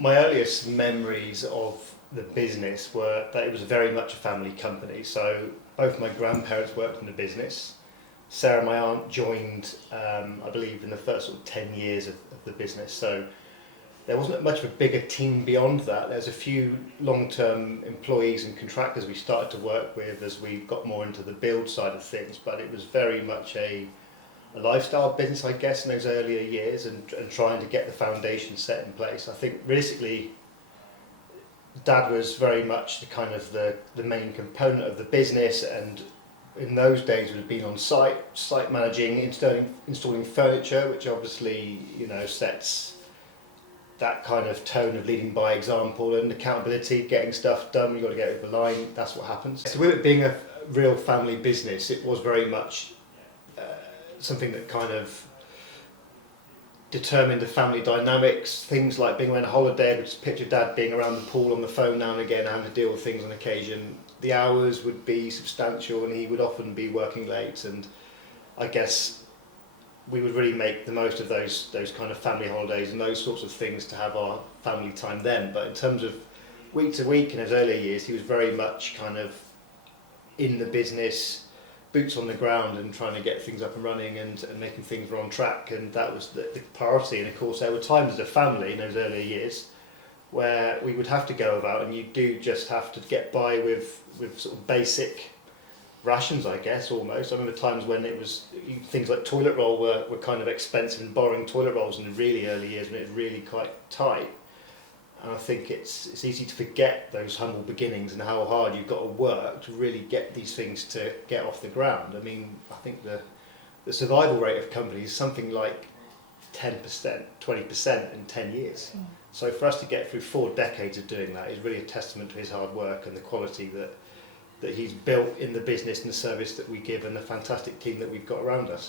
My earliest memories of the business were that it was very much a family company. So both my grandparents worked in the business. Sarah, my aunt, joined, I believe, in the first sort of 10 years of the business. So there wasn't much of a bigger team beyond that. There's a few long-term employees and contractors we started to work with as we got more into the build side of things, but it was very much a lifestyle business, I guess, in those earlier years, and trying to get the foundation set in place. I think realistically, Dad was very much the kind of the main component of the business, and in those days would have been on site managing, installing furniture, which obviously, you know, sets that kind of tone of leading by example and accountability, getting stuff done. You've got to get over the line. That's what happens. So with it being a real family business, it was very much something that kind of determined the family dynamics. Things like being on a holiday, I could just picture Dad being around the pool on the phone now and again, having to deal with things on occasion. The hours would be substantial and he would often be working late, and I guess we would really make the most of those kind of family holidays and those sorts of things to have our family time then. But in terms of week to week in his earlier years, he was very much kind of in the business, boots on the ground and trying to get things up and running and making things on track, and that was the priority. And of course there were times as a family in those earlier years where we would have to go about, and you do just have to get by with sort of basic rations, I guess, almost. I remember times when it was things like toilet roll were kind of expensive, and borrowing toilet rolls in the really early years when it was really quite tight. And I think it's easy to forget those humble beginnings and how hard you've got to work to really get these things to get off the ground. I mean, I think the survival rate of companies is something like 10%, 20% in 10 years. Mm. So for us to get through 4 decades of doing that is really a testament to his hard work and the quality that he's built in the business and the service that we give and the fantastic team that we've got around us.